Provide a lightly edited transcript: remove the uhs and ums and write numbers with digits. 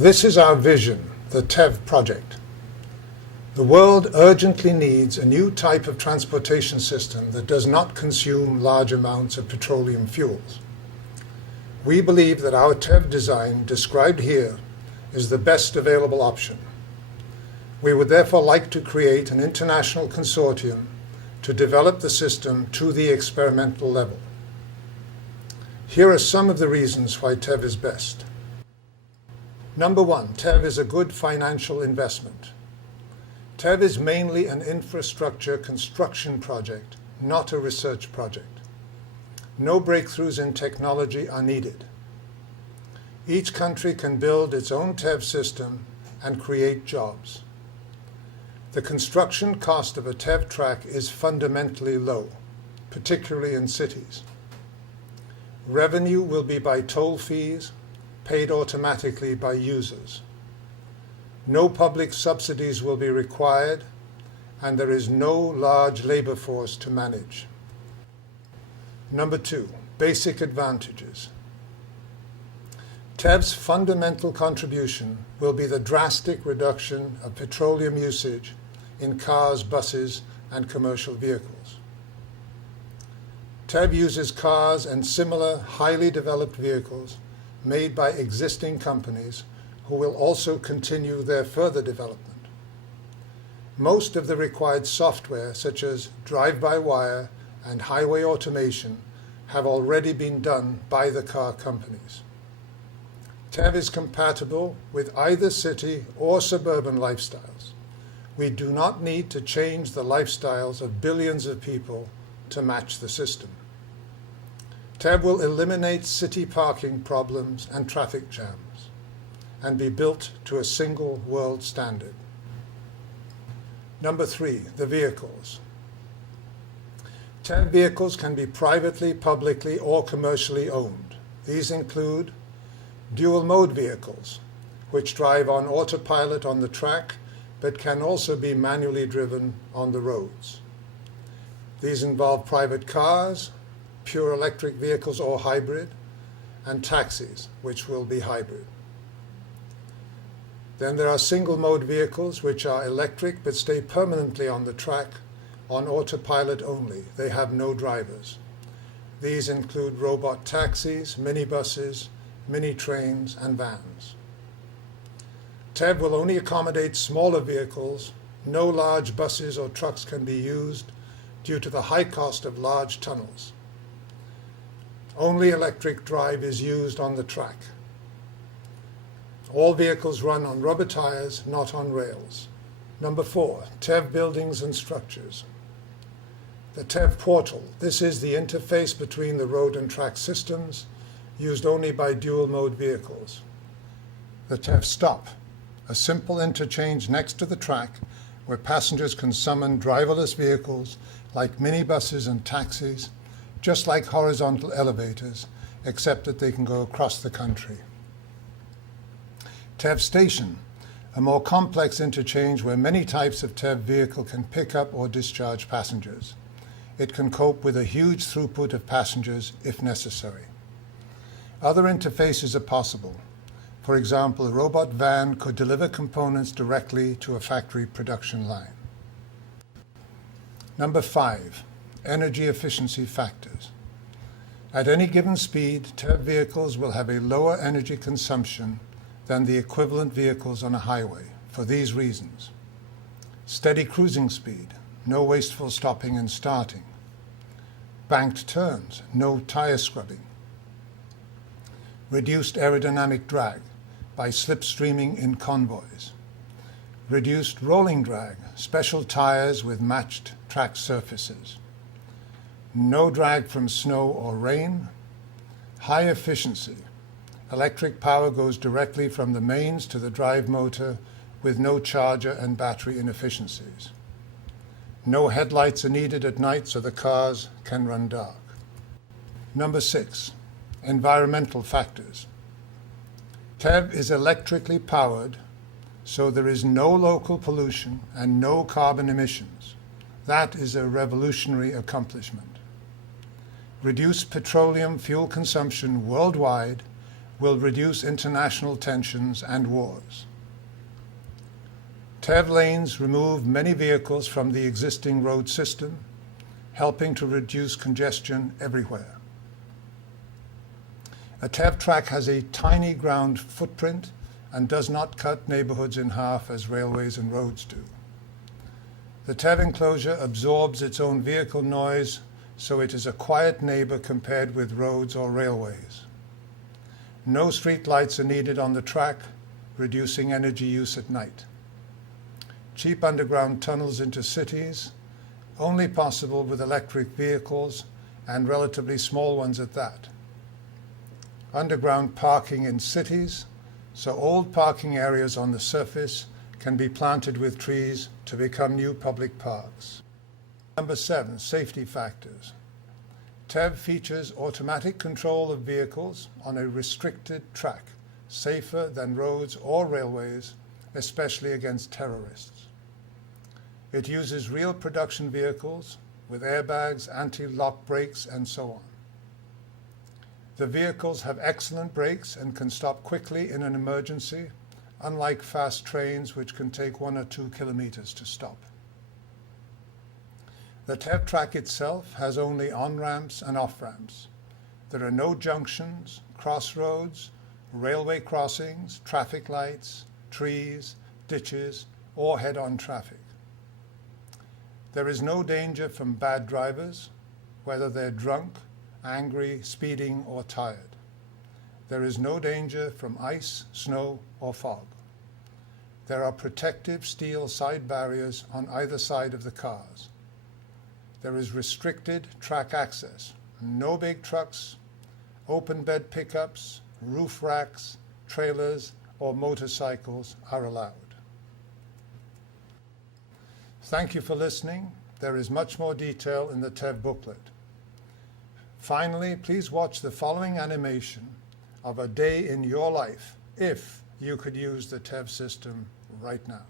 This is our vision, the TEV project. The world urgently needs a new type of transportation system that does not consume large amounts of petroleum fuels. We believe that our TEV design, described here, is the best available option. We would therefore like to create an international consortium to develop the system to the experimental level. Here are some of the reasons why TEV is best. Number one, TEV is a good financial investment. TEV is mainly an infrastructure construction project, not a research project. No breakthroughs in technology are needed. Each country can build its own TEV system and create jobs. The construction cost of a TEV track is fundamentally low, particularly in cities. Revenue will be by toll fees, paid automatically by users. No public subsidies will be required, and there is no large labor force to manage. Number two, basic advantages. TEV's fundamental contribution will be the drastic reduction of petroleum usage in cars, buses, and commercial vehicles. TEV uses cars and similar highly developed vehicles made by existing companies who will also continue their further development. Most of the required software, such as drive-by-wire and highway automation, have already been done by the car companies. TEV is compatible with either city or suburban lifestyles. We do not need to change the lifestyles of billions of people to match the system. TEV will eliminate city parking problems and traffic jams and be built to a single world standard. Number three, the vehicles. TEV vehicles can be privately, publicly, or commercially owned. These include dual-mode vehicles, which drive on autopilot on the track, but can also be manually driven on the roads. These involve private cars, pure electric vehicles or hybrid, and taxis, which will be hybrid. Then there are single-mode vehicles, which are electric but stay permanently on the track on autopilot only. They have no drivers. These include robot taxis, minibuses, mini trains, and vans. TEV will only accommodate smaller vehicles. No large buses or trucks can be used due to the high cost of large tunnels. Only electric drive is used on the track. All vehicles run on rubber tires, not on rails. Number four, TEV buildings and structures. The TEV portal. This is the interface between the road and track systems, used only by dual-mode vehicles. The TEV stop, a simple interchange next to the track where passengers can summon driverless vehicles like minibuses and taxis, just like horizontal elevators, except that they can go across the country. TEV station, a more complex interchange where many types of TEV vehicle can pick up or discharge passengers. It can cope with a huge throughput of passengers if necessary. Other interfaces are possible. For example, a robot van could deliver components directly to a factory production line. Number five, energy efficiency factors. At any given speed, TEV vehicles will have a lower energy consumption than the equivalent vehicles on a highway for these reasons. Steady cruising speed, no wasteful stopping and starting. Banked turns, no tire scrubbing. Reduced aerodynamic drag by slipstreaming in convoys. Reduced rolling drag, special tires with matched track surfaces. No drag from snow or rain. High efficiency. Electric power goes directly from the mains to the drive motor with no charger and battery inefficiencies. No headlights are needed at night so the cars can run dark. Number six, environmental factors. TEV is electrically powered, so there is no local pollution and no carbon emissions. That is a revolutionary accomplishment. Reduce petroleum fuel consumption worldwide will reduce international tensions and wars. TEV lanes remove many vehicles from the existing road system, helping to reduce congestion everywhere. A TEV track has a tiny ground footprint and does not cut neighborhoods in half as railways and roads do. The TEV enclosure absorbs its own vehicle noise, so it is a quiet neighbor compared with roads or railways. No street lights are needed on the track, reducing energy use at night. Cheap underground tunnels into cities, only possible with electric vehicles, and relatively small ones at that. Underground parking in cities, so old parking areas on the surface can be planted with trees to become new public parks. Number 7, safety factors. TEV features automatic control of vehicles on a restricted track, safer than roads or railways, especially against terrorists. It uses real production vehicles with airbags, anti-lock brakes, and so on. The vehicles have excellent brakes and can stop quickly in an emergency, unlike fast trains which can take 1 or 2 kilometers to stop. The TEV track itself has only on-ramps and off-ramps. There are no junctions, crossroads, railway crossings, traffic lights, trees, ditches, or head-on traffic. There is no danger from bad drivers, whether they're drunk, angry, speeding, or tired. There is no danger from ice, snow, or fog. There are protective steel side barriers on either side of the cars. There is restricted track access. No big trucks, open bed pickups, roof racks, trailers, or motorcycles are allowed. Thank you for listening. There is much more detail in the TEV booklet. Finally, please watch the following animation of a day in your life if you could use the TEV system right now.